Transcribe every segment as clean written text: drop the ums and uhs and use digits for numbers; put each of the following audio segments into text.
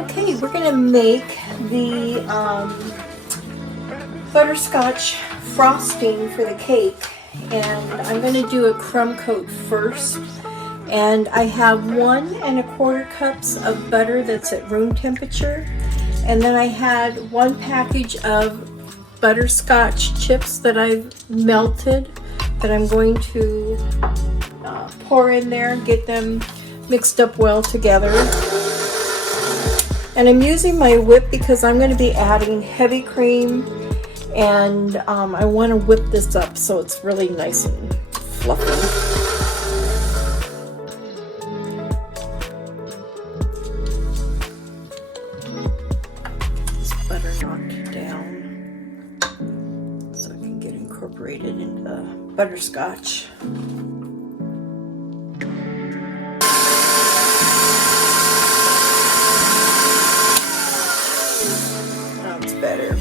Okay, we're gonna make the butterscotch frosting for the cake, and I'm gonna do a crumb coat first. And I have 1 1/4 cups of butter that's at room temperature, and then I had 1 package of butterscotch chips that I've melted that I'm going to pour in there, get them mixed up well together. And I'm using my whip because I'm going to be adding heavy cream, and I want to whip this up so it's really nice and fluffy. This butter knocked down so it can get incorporated into the butterscotch. Better.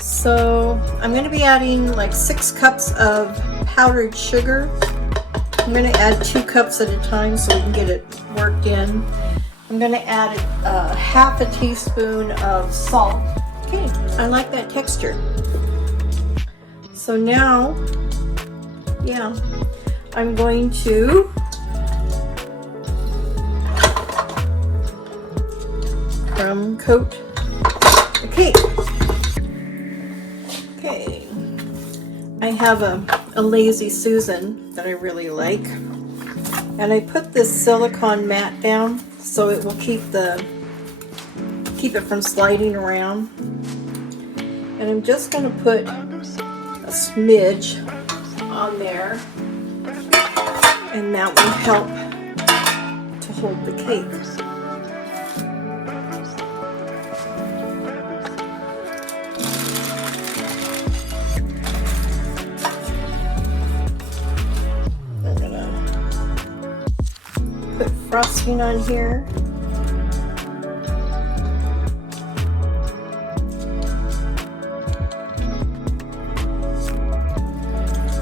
So I'm going to be adding like 6 cups of powdered sugar. I'm going to add 2 cups at a time so we can get it worked in. I'm going to add 1/2 teaspoon of salt. Okay, I like that texture. So now, yeah, I'm going to crumb coat the cake. Okay, I have a Lazy Susan that I really like, and I put this silicone mat down so it will keep it from sliding around. And I'm just going to put a smidge on there, and that will help to hold the cake. Frosting on here.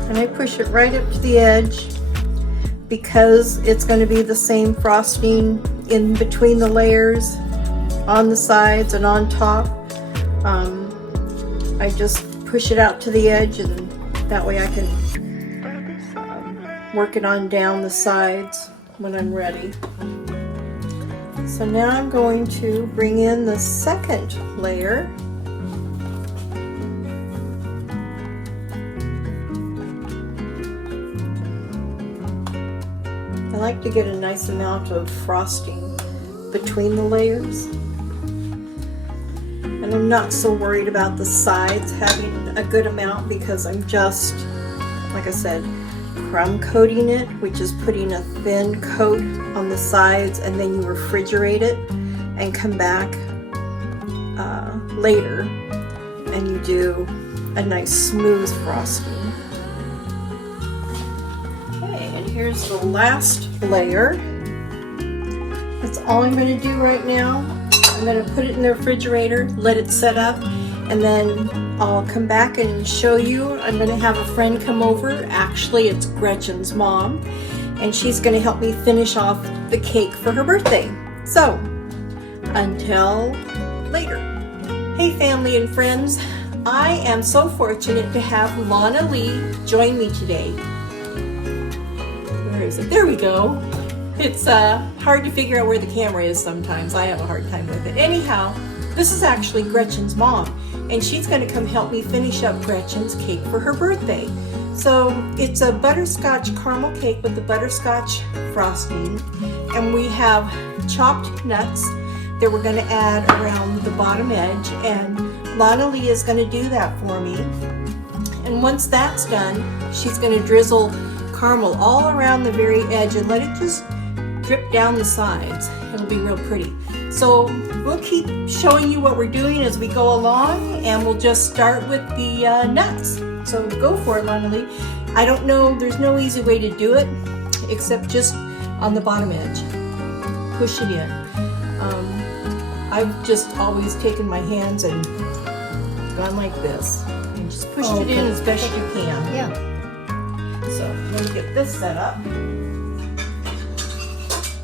And I push it right up to the edge because it's going to be the same frosting in between the layers, on the sides and on top. I just push it out to the edge, and that way I can work it on down the sides when I'm ready. So now I'm going to bring in the second layer. I like to get a nice amount of frosting between the layers. And I'm not so worried about the sides having a good amount because I'm just, like I said, crumb coating it, which is putting a thin coat on the sides, and then you refrigerate it and come back later and you do a nice smooth frosting. Okay, and here's the last layer. That's all I'm going to do right now. I'm going to put it in the refrigerator, let it set up, and then I'll come back and show you. I'm going to have a friend come over. Actually, it's Gretchen's mom, and she's going to help me finish off the cake for her birthday. So, until later. Hey family and friends, I am so fortunate to have Lana Lee join me today. Where is it? There we go. It's hard to figure out where the camera is sometimes. I have a hard time with it. Anyhow, this is actually Gretchen's mom, and she's going to come help me finish up Gretchen's cake for her birthday. So it's a butterscotch caramel cake with the butterscotch frosting, and we have chopped nuts that we're going to add around the bottom edge, and Lana Lee is going to do that for me. And once that's done, she's going to drizzle caramel all around the very edge and let it just drip down the sides. It'll be real pretty. So we'll keep showing you what we're doing as we go along, and we'll just start with the nuts. So go for it, Lana Lee. I don't know, there's no easy way to do it except just on the bottom edge. Push it in. I've just always taken my hands and gone like this and just pushed it in as best you can. Yeah. So let me get this set up.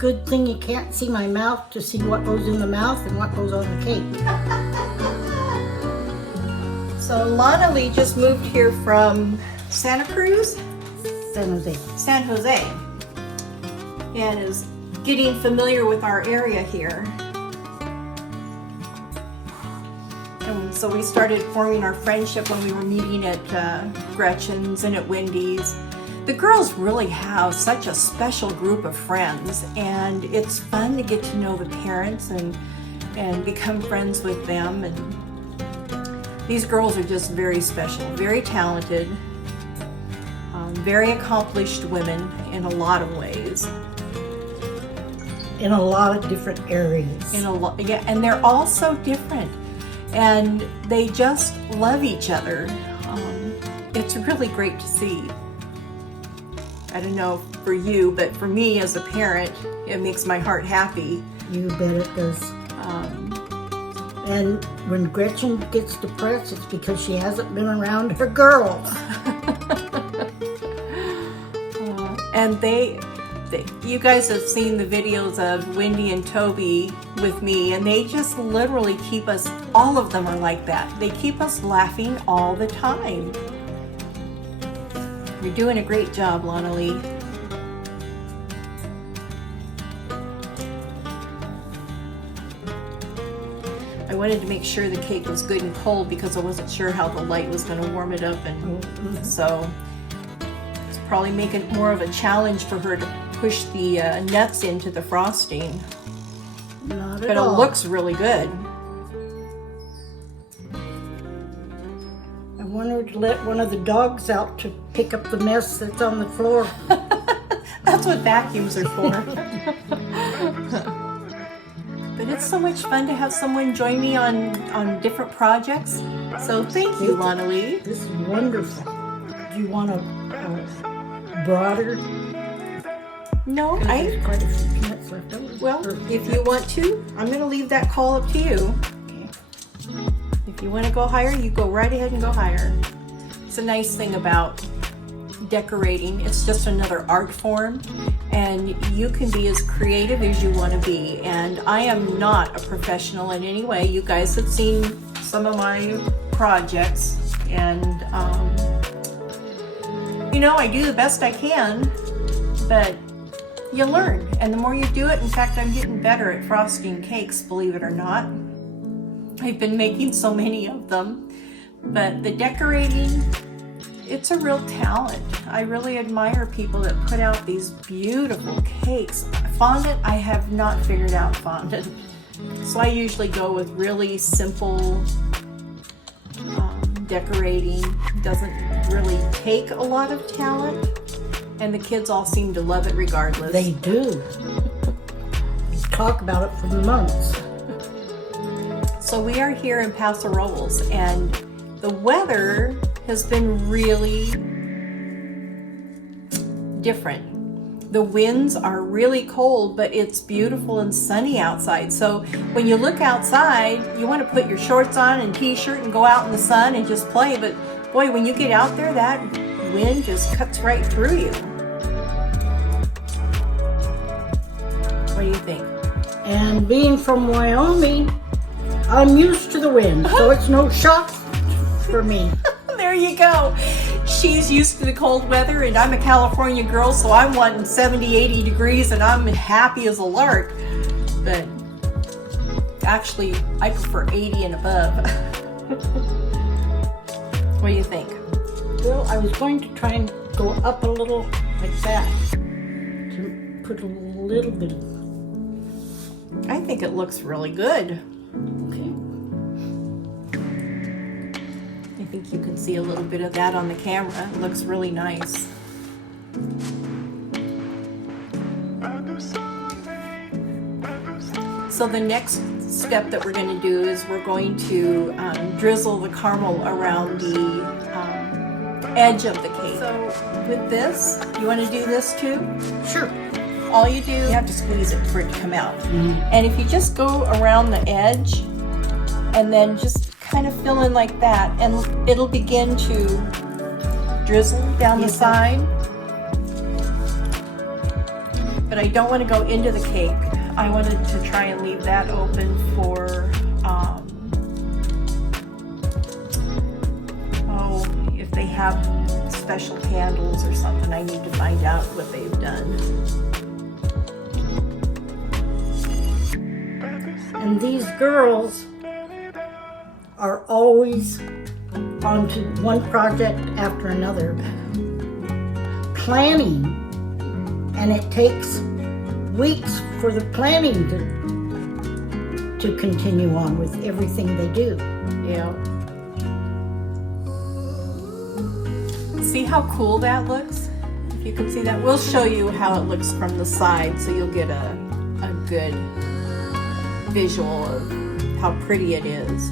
good thing you can't see my mouth to see what goes in the mouth and what goes on the cake. So Lana Lee just moved here from Santa Cruz? San Jose. San Jose. And is getting familiar with our area here. And so we started forming our friendship when we were meeting at Gretchen's and at Wendy's. The girls really have such a special group of friends, and it's fun to get to know the parents and become friends with them. And these girls are just very special, very talented, very accomplished women in a lot of ways. In a lot of different areas. Yeah, and they're all so different, and they just love each other. It's really great to see. I don't know for you, but for me as a parent, it makes my heart happy. You bet it does. And when Gretchen gets depressed, it's because she hasn't been around her girls. And you guys have seen the videos of Wendy and Toby with me, and they just literally keep us, all of them are like that. They keep us laughing all the time. You're doing a great job, Lana Lee. I wanted to make sure the cake was good and cold because I wasn't sure how the light was going to warm it up, and so it's probably making more of a challenge for her to push the nuts into the frosting. Not at but all. It looks really good. I wanted to let one of the dogs out to pick up the mess that's on the floor. That's what vacuums are for. But it's so much fun to have someone join me on different projects. So thank you, Lana Lee. This is wonderful. Do you want a broader? No, There's quite a few peanuts left over. Well, if you want to, I'm going to leave that call up to you. Okay. If you want to go higher, you go right ahead and go higher. It's a nice thing about decorating. It's just another art form, and you can be as creative as you want to be. And I am not a professional in any way. You guys have seen some of my projects, and you know, I do the best I can, but you learn, and the more you do it, in fact, I'm getting better at frosting cakes, believe it or not. I've been making so many of them, but the decorating, it's a real talent. I really admire people that put out these beautiful cakes. Fondant, I have not figured out fondant, so I usually go with really simple decorating. Doesn't really take a lot of talent. And the kids all seem to love it regardless. They do. We talk about it for months. So we are here in Paso Robles, and the weather has been really different. The winds are really cold, but it's beautiful and sunny outside. So when you look outside, you want to put your shorts on and t-shirt and go out in the sun and just play. But boy, when you get out there, that wind just cuts right through you. What do you think? And being from Wyoming, I'm used to the wind, so it's no shock for me. There you go. She's used to the cold weather, and I'm a California girl, so I'm wanting 70, 80 degrees, and I'm happy as a lark. But actually, I prefer 80 and above. What do you think? Well, I was going to try and go up a little like that to put a little bit of... I think it looks really good. Okay. I think you can see a little bit of that on the camera. It looks really nice. So the next step that we're going to do is we're going to drizzle the caramel around the edge of the cake. So with this, you want to do this too? Sure. All you do, you have to squeeze it for it to come out. And if you just go around the edge and then just kind of fill in like that, and it'll begin to drizzle down the side. but I don't want to go into the cake. I wanted to try and leave that open for, if they have special candles or something. I need to find out what they've done. And these girls are always onto one project after another, planning, and it takes weeks for the planning to continue on with everything they do. Yeah. See how cool that looks? If you can see that. We'll show you how it looks from the side so you'll get a good visual of how pretty it is.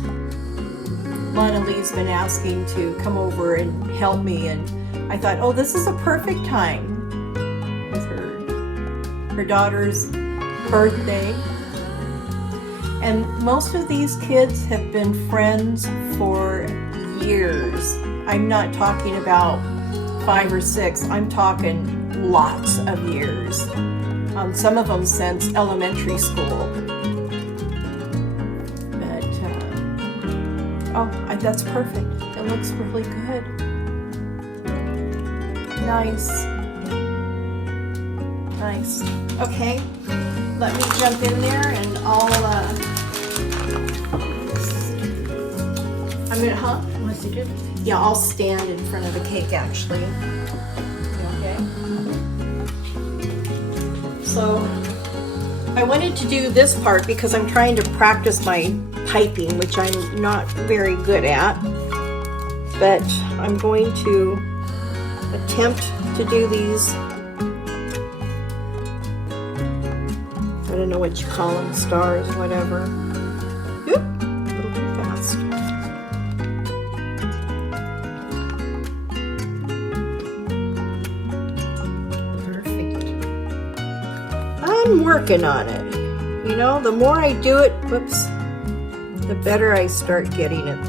Lana Lee's been asking to come over and help me, and I thought, oh, this is a perfect time with her daughter's birthday. And most of these kids have been friends for years. I'm not talking about 5 or 6, I'm talking lots of years. Some of them since elementary school. That's perfect. It looks really good. Nice. Nice. Okay, let me jump in there and What's it do? Yeah, I'll stand in front of the cake actually. Okay. So, I wanted to do this part because I'm trying to practice my piping, which I'm not very good at, but I'm going to attempt to do these, I don't know what you call them, stars, whatever. Oop, a little too fast. Perfect. I'm working on it. You know, the more I do it, whoops, the better I start getting at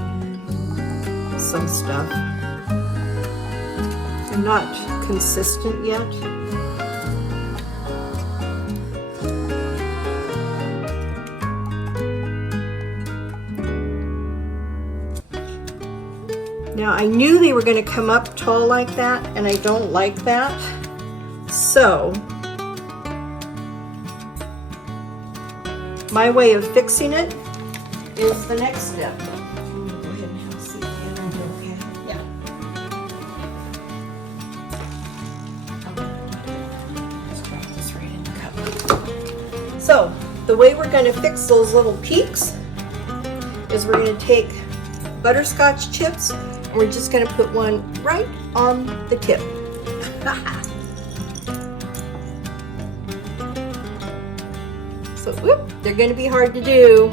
some stuff. I'm not consistent yet. Now, I knew they were going to come up tall like that, and I don't like that. So, my way of fixing it is the next step. Go ahead and have a seat again. Okay. Yeah. Just drop this right in the cup. So, the way we're going to fix those little peaks is we're going to take butterscotch chips and we're just going to put one right on the tip. So, whoop, they're going to be hard to do.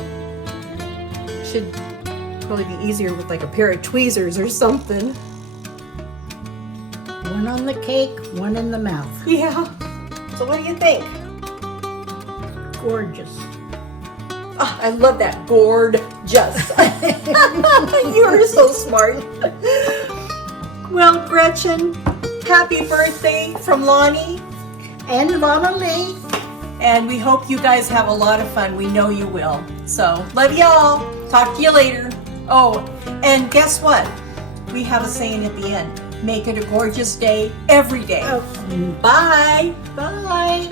Should probably be easier with like a pair of tweezers or something. One on the cake, one in the mouth. Yeah. So what do you think? Gorgeous. Oh, I love that. Gourd-geous. You are so smart. Well, Gretchen, happy birthday from Lonnie And Lana Lee. and we hope you guys have a lot of fun. We know you will. So, love y'all. Talk to you later. Oh, and guess what? We have a saying at the end. Make it a gorgeous day every day. Oh. Bye. Bye.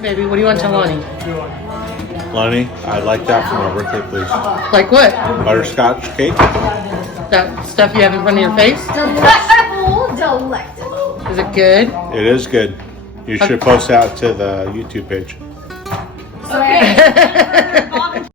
Baby, what do you want to tell Lonnie? Lonnie, I'd like that for my birthday, please. Like what? Butterscotch cake? That stuff you have in front of your face? Delectable, delectable. Is it good? It is good. You should post that to the YouTube page. Okay.